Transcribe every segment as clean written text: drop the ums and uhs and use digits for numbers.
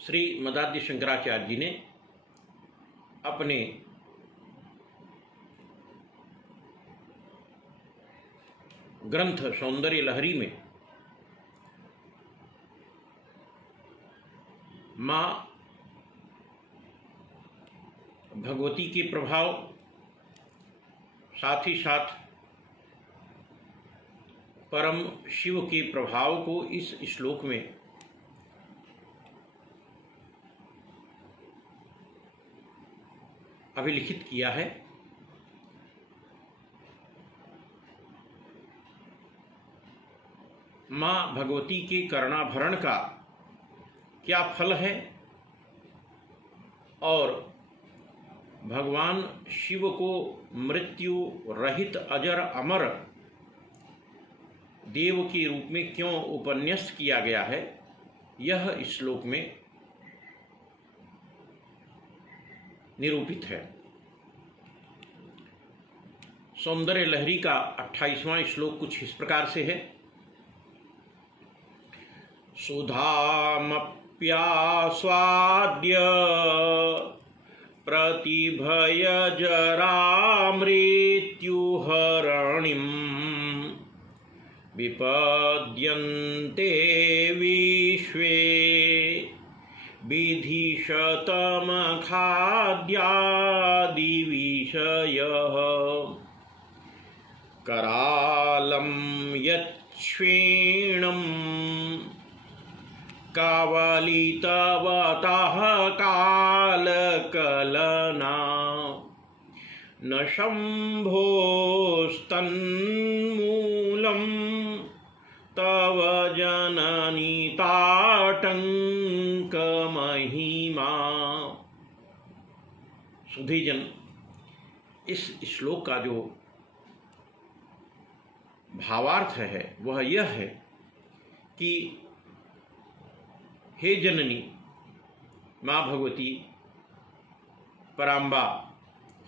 श्री मदाद्य शंकराचार्य जी ने अपने ग्रंथ सौंदर्य लहरी में माँ भगवती के प्रभाव, साथ ही साथ परम शिव के प्रभाव को इस श्लोक में अभिलिखित किया है। माँ भगवती के कर्णाभरण का क्या फल है और भगवान शिव को मृत्यु रहित अजर अमर देव के रूप में क्यों उपन्यस्त किया गया है, यह इस श्लोक में निरूपित है। सौंदर्य लहरी का 28वां श्लोक कुछ इस प्रकार से है। सुधामप्यास्वाद्य प्रतिभय जरामृत्युहरणिं विपद्यन्ते विश्वे विधिशतमखाद्यादिविषयः करालं यच्छ्वेणं कावलितवतः कालकलना न शम्भोस्तन्मूलं तव जननीताटङ्कमहिमा। सुधीजन, इस श्लोक का जो भावार्थ है वह यह है कि हे जननी माँ भगवती पराम्बा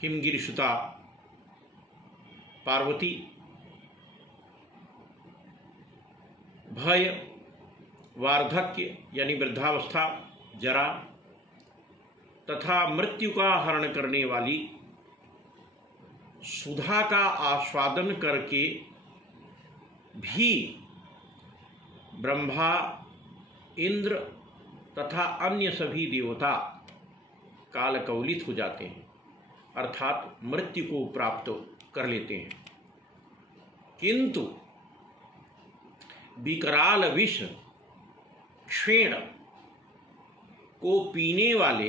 हिमगिरिसुता पार्वती, भय वार्धक्य यानी वृद्धावस्था, जरा तथा मृत्यु का हरण करने वाली सुधा का आस्वादन करके भी ब्रह्मा, इंद्र तथा अन्य सभी देवता कालकवलित हो जाते हैं, अर्थात मृत्यु को प्राप्त कर लेते हैं। किंतु विकराल विष क्षेण को पीने वाले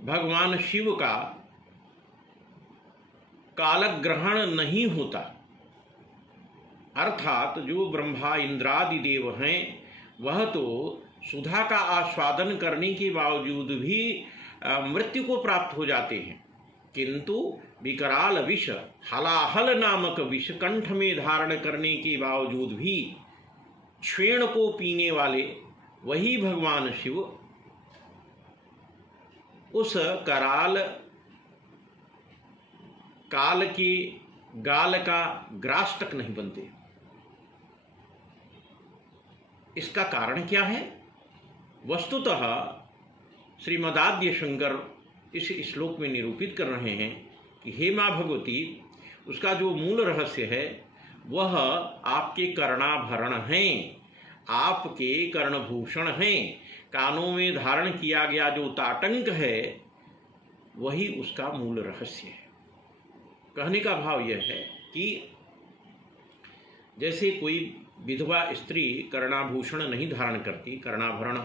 भगवान शिव का कालग्रहण नहीं होता, अर्थात जो ब्रह्मा इंद्रादि देव हैं वह तो सुधा का आस्वादन करने के बावजूद भी मृत्यु को प्राप्त हो जाते हैं, किंतु विकराल विष हलाहल नामक विष कंठ में धारण करने के बावजूद भी क्षेण को पीने वाले वही भगवान शिव उस कराल काल के गाल का ग्रास तक नहीं बनते। इसका कारण क्या है? वस्तुतः श्रीमदाद्य शंकर इस श्लोक में निरूपित कर रहे हैं कि हे माँ भगवती, उसका जो मूल रहस्य है वह आपके कर्णाभरण हैं, आपके कर्णभूषण हैं, कानों में धारण किया गया जो ताटंक है वही उसका मूल रहस्य है। कहने का भाव यह है कि जैसे कोई विधवा स्त्री कर्णाभूषण नहीं धारण करती, कर्णाभरण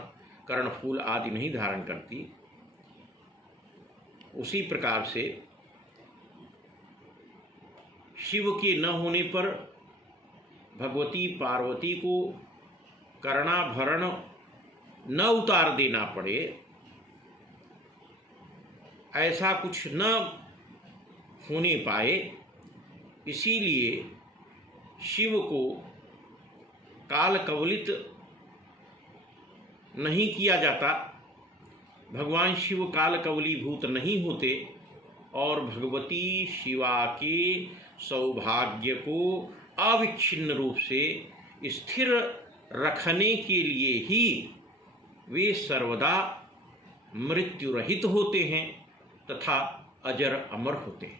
कर्णफूल आदि नहीं धारण करती, उसी प्रकार से शिव के न होने पर भगवती पार्वती को कर्णाभरण न उतार देना पड़े, ऐसा कुछ न होने पाए, इसीलिए शिव को काल कवलित नहीं किया जाता, भगवान शिव काल कवलीभूत नहीं होते और भगवती शिवा के सौभाग्य को अविच्छिन्न रूप से स्थिर रखने के लिए ही वे सर्वदा मृत्यु रहित होते हैं तथा अजर अमर होते हैं।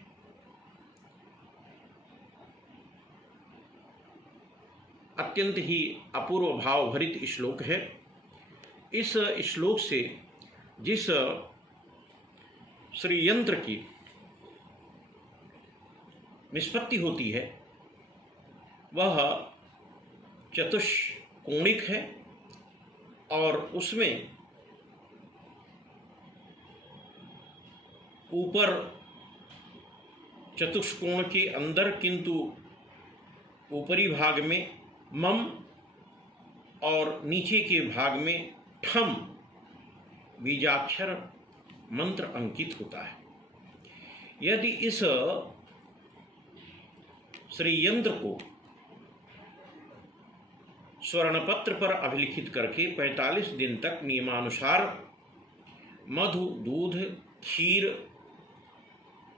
अत्यंत ही अपूर्व भाव भरित श्लोक है। इस श्लोक से जिस श्री यंत्र की निष्पत्ति होती है वह चतुष्कोणिक है और उसमें ऊपर चतुष्कोण के अंदर किंतु ऊपरी भाग में मम और नीचे के भाग में ठम बीजाक्षर मंत्र अंकित होता है। यदि इस श्री यंत्र को स्वर्णपत्र पर अभिलिखित करके 45 दिन तक नियमानुसार मधु, दूध, खीर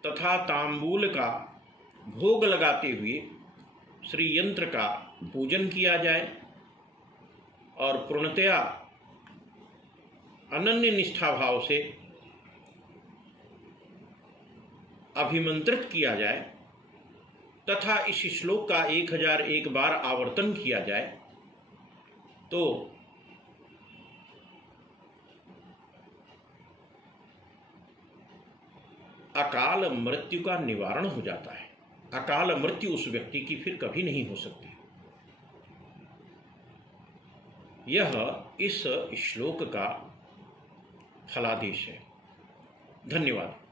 तथा तांबूल का भोग लगाते हुए श्री यंत्र का पूजन किया जाए और पूर्णतया अनन्य निष्ठा भाव से अभिमंत्रित किया जाए तथा इस श्लोक का 1001 बार आवर्तन किया जाए तो अकाल मृत्यु का निवारण हो जाता है। अकाल मृत्यु उस व्यक्ति की फिर कभी नहीं हो सकती। यह इस श्लोक का फलादेश है। धन्यवाद।